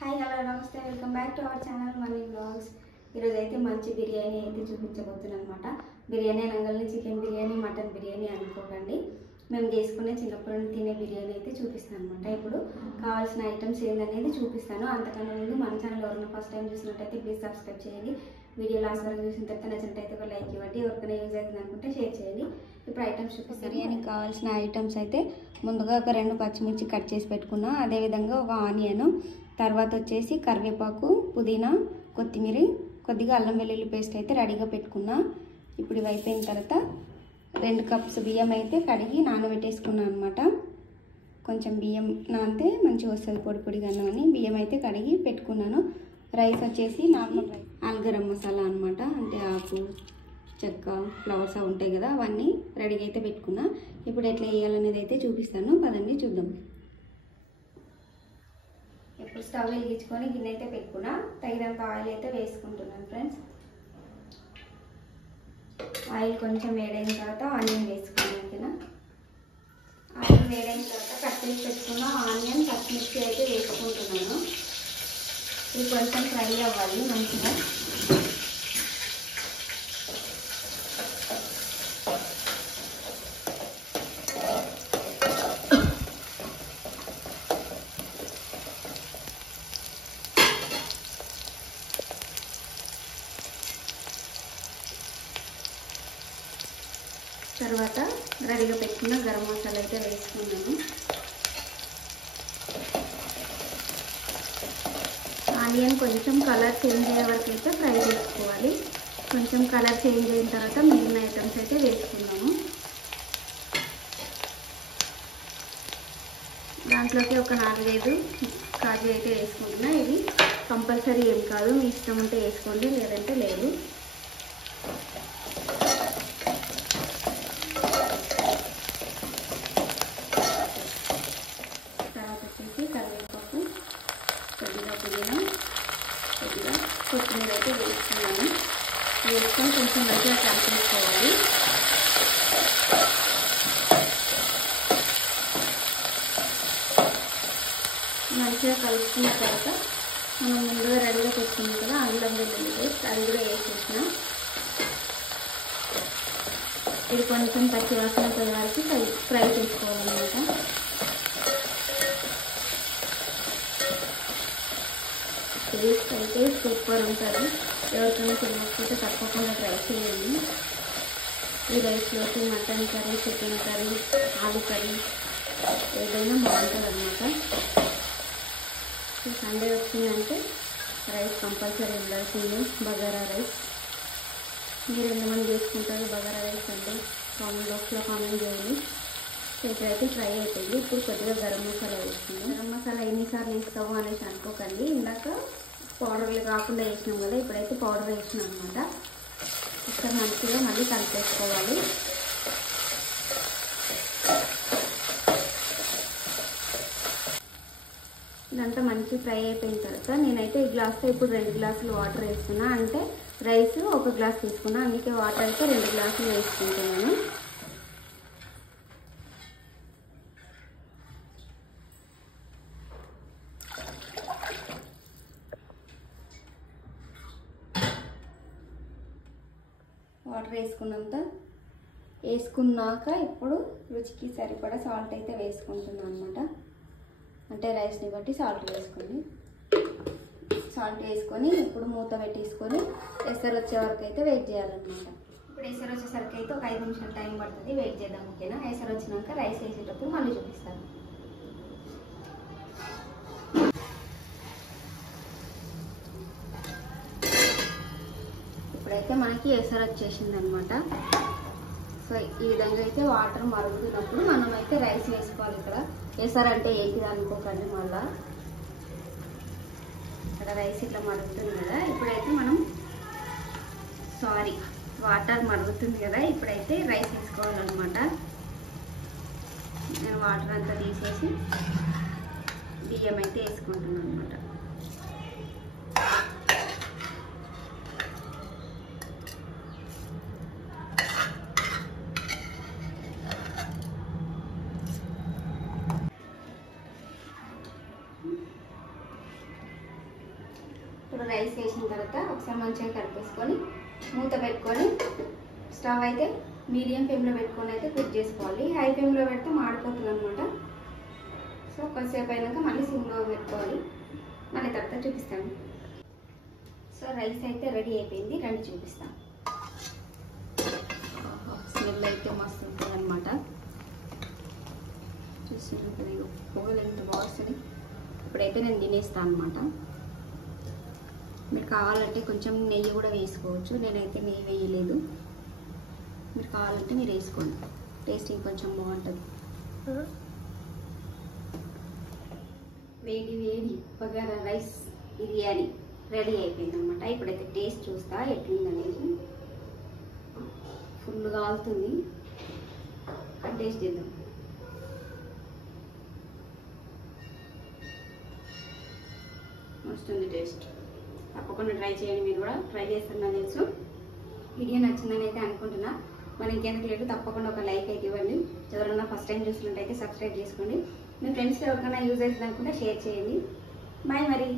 Hi hello నమస్తే welcome back to our channel money blogs. ఈరోజు అయితే మంచి బిర్యానీ అయితే చూపించబోతున్నాను అనమాట. బిర్యానీ అనగానే చికెన్ బిర్యానీ మటన్ బిర్యానీ అనుకోకండి, మేము చేసుకునే చిన్నప్పటి నుండి తినే బిర్యానీ అయితే చూపిస్తాను అనమాట. ఇప్పుడు కావాల్సిన ఐటమ్స్ ఏందనేది చూపిస్తాను. అంతకన్నా ముందు మన ఛానల్ ఎవరైనా ఫస్ట్ టైం చూసినట్టయితే ప్లీజ్ సబ్స్క్రైబ్ చేయండి. వీడియో లాస్ట్ వరకు చూసిన తర్వాత నచ్చినట్టయితే ఒక లైక్ ఇవ్వండి. ఎవరికైనా యూజ్ అవుతుంది అనుకుంటే షేర్ చేయండి. ఇప్పుడు ఐటమ్స్ చూపిస్తాను. బిర్యానీకి కావాల్సిన ఐటమ్స్ అయితే ముందుగా ఒక 2 పచ్చిమిర్చి కట్ చేసి పెట్టుకున్నా, అదేవిధంగా ఒక ఆనియన్, తర్వాత వచ్చేసి కరివేపాకు, పుదీనా, కొత్తిమీర, కొద్దిగా అల్లం వెల్లుల్లి పేస్ట్ అయితే రెడీగా పెట్టుకున్నా. ఇప్పుడు ఇవి అయిపోయిన తర్వాత 2 కప్స్ బియ్యం అయితే కడిగి నానబెట్టేసుకున్నాను అనమాట. కొంచెం బియ్యం నానితే మంచిగా వస్తుంది పొడి పొడిగా అని బియ్యం అయితే కడిగి పెట్టుకున్నాను. రైస్ వచ్చేసి నార్మల్ రైస్, గరం మసాలా అనమాట, అంటే ఆకు చెక్క ఫ్లవర్స్ ఉంటాయి కదా, అవన్నీ రెడీగా అయితే పెట్టుకున్నా. ఇప్పుడు ఎట్లా వేయాలనేది అయితే చూపిస్తాను, పదండి చూద్దాం. ఇప్పుడు స్టవ్ వెలిగించుకొని గిన్నె అయితే పెట్టుకున్నా. తగినంత ఆయిల్ అయితే వేసుకుంటున్నాను ఫ్రెండ్స్. ఆయిల్ కొంచెం వేడైన తర్వాత ఆనియన్ వేసుకున్నాను. ఆయిల్ వేడైన తర్వాత కట్ చేసి పెట్టుకున్న ఆనియన్ పచ్చిమిర్చి అయితే వేసుకుంటున్నాను. ఇది కొంచెం ఫ్రై అవ్వాలి మంచిగా. తర్వాత రెడీగా పెట్టుకున్న గరం మసాలా అయితే వేసుకున్నాను. ఆనియన్ కొంచెం కలర్ చేంజ్ అయ్యే వరకు అయితే ఫ్రై చేసుకోవాలి. కొంచెం కలర్ చేంజ్ అయిన తర్వాత మిగిలిన ఐటమ్స్ అయితే వేసుకున్నాము. దాంట్లోకి ఒక 4-5 కాజు అయితే వేసుకుంటున్నా. ఇది కంపల్సరీ ఏం కాదు, మీ ఇష్టం ఉంటే వేసుకోండి, లేదంటే లేదు. కరివేపాకు, కొద్దిగా పుదీనా, కొద్దిగా కొత్తిమీర అయితే వేసుకున్నాను. వేసుకొని కొంచెం మంచిగా కలిపేసుకోవాలి. మంచిగా కలుపుకున్న తర్వాత మనం ముందుగా రెడీగా పెట్టుకున్నాం కదా అల్లం వెల్లుల్లి పేస్ట్, అది కూడా వేసేసిన. ఇది కొంచెం పచ్చి వాసన పోయే వరకు ఫ్రై చేసుకోవాలన్నమాట. టేస్ట్ అయితే సూపర్ ఉంటుంది. ఎవరికైనా తినకపోతే తప్పకుండా ట్రై చేయండి. ఈ రైస్లోకి మటన్ కర్రీ, చికెన్ కర్రీ, ఆలు కర్రీ ఏదైనా బాగుంటుంది అన్నమాట. సండే వచ్చిందంటే రైస్ కంపల్సరీ ఉండాల్సిందే, బగారా రైస్. మీరు ఎంతమంది చేసుకుంటారు బగారా రైస్ అంటే కామెంట్ బాక్స్లో కామెంట్ చేయండి. ఇప్పుడైతే ఫ్రై అయిపోయింది. ఇప్పుడు కొద్దిగా గరం మసాలా వేస్తుంది. గరం మసాలా ఎన్నిసార్లు వేస్తాము అనేసి అనుకోకండి, ఇందాక పౌడర్లు కాకుండా వేసినాం కదా, ఇప్పుడైతే పౌడర్ వేసినాం అనమాట. ఒకసారి మంచిగా మళ్ళీ కలిపేసుకోవాలి. ఇదంతా మంచి ఫ్రై అయిపోయిన తర్వాత నేనైతే ఈ గ్లాస్తో ఇప్పుడు 2 గ్లాసులు వాటర్ వేస్తున్నా. అంటే రైస్ 1 గ్లాస్ తీసుకున్నా, అందుకే వాటర్ అయితే 2 గ్లాసులు వేసుకుంటున్నాను. వాటర్ వేసుకున్నాక ఇప్పుడు రుచికి సరిపడా సాల్ట్ అయితే వేసుకుంటున్నాను అనమాట. అంటే రైస్ని బట్టి సాల్ట్ వేసుకోండి. సాల్ట్ వేసుకొని ఇప్పుడు మూత పెట్టేసుకొని ఎసరు వచ్చే వరకు అయితే వెయిట్ చేయాలన్నమాట. ఇప్పుడు ఎసరు వచ్చేసరికి అయితే ఒక 5 నిమిషాలు టైం పడుతుంది, వెయిట్ చేద్దాం. ఓకేనా? ఎసరు వచ్చినాక రైస్ వేసేటప్పుడు మళ్ళీ చూపిస్తాను. ఇప్పుడైతే మనకి ఎసరు వచ్చేసింది అనమాట. సో ఈ విధంగా అయితే వాటర్ మరుగుతున్నప్పుడు మనం అయితే రైస్ వేసుకోవాలి. ఇక్కడ ఎసరు అంటే ఏంటిది అనుకోకండి, మళ్ళా ఇక్కడ రైస్ ఇట్లా మరుగుతుంది కదా, ఇప్పుడైతే మనం వాటర్ మరుగుతుంది కదా, ఇప్పుడైతే రైస్ వేసుకోవాలన్నమాట. నేను వాటర్ అంతా తీసేసి బియ్యం అయితే వేసుకుంటున్నాను అనమాట. వేసిన తర్వాత ఒకసారి మంచిగా కలిపేసుకొని మూత పెట్టుకొని స్టవ్ అయితే మీడియం ఫ్లేమ్లో పెట్టుకొని అయితే కుక్ చేసుకోవాలి. హై ఫ్లేమ్లో పెడితే మాడిపోతుంది అనమాట. సో కొద్దిసేపు అయినాక మళ్ళీ సిమ్లో పెట్టుకోవాలి. మళ్ళీ తర్వాత చూపిస్తాను. సో రైస్ అయితే రెడీ అయిపోయింది, రండి చూపిస్తాను. స్మెల్ అయితే మస్తు ఉంటుంది అనమాట. చూసినప్పుడు పొగలు ఎంత బాగుంటుంది. ఇప్పుడైతే నేను తినేస్తాను అనమాట. మీరు కావాలంటే కొంచెం నెయ్యి కూడా వేసుకోవచ్చు. నేనైతే నెయ్యి వేయలేదు. మీరు కావాలంటే మీరు వేసుకోండి, టేస్టింగ్ కొంచెం బాగుంటుంది. వేడి వేడి బగారా రైస్ బిర్యానీ రెడీ అయిపోయింది అనమాట. ఇప్పుడైతే టేస్ట్ చూస్తా ఎట్లుందనేది. ఫుల్ కాలుతుంది, టేస్ట్ చేద్దాం. వస్తుంది టేస్ట్. తప్పకుండా ట్రై చేయండి. మీరు కూడా ట్రై చేస్తారని తెలుసు. వీడియో నచ్చిందని అయితే అనుకుంటున్నా. మరి ఇంకెందుకు లేదు, తప్పకుండా ఒక లైక్ అయితే ఇవ్వండి. ఎవరైనా ఫస్ట్ టైం చూసినట్టయితే సబ్స్క్రైబ్ చేసుకోండి. మీ ఫ్రెండ్స్కి ఎవరికైనా యూజ్ అవుతుంది అనుకుంటే షేర్ చేయండి. బాయ్ మరి.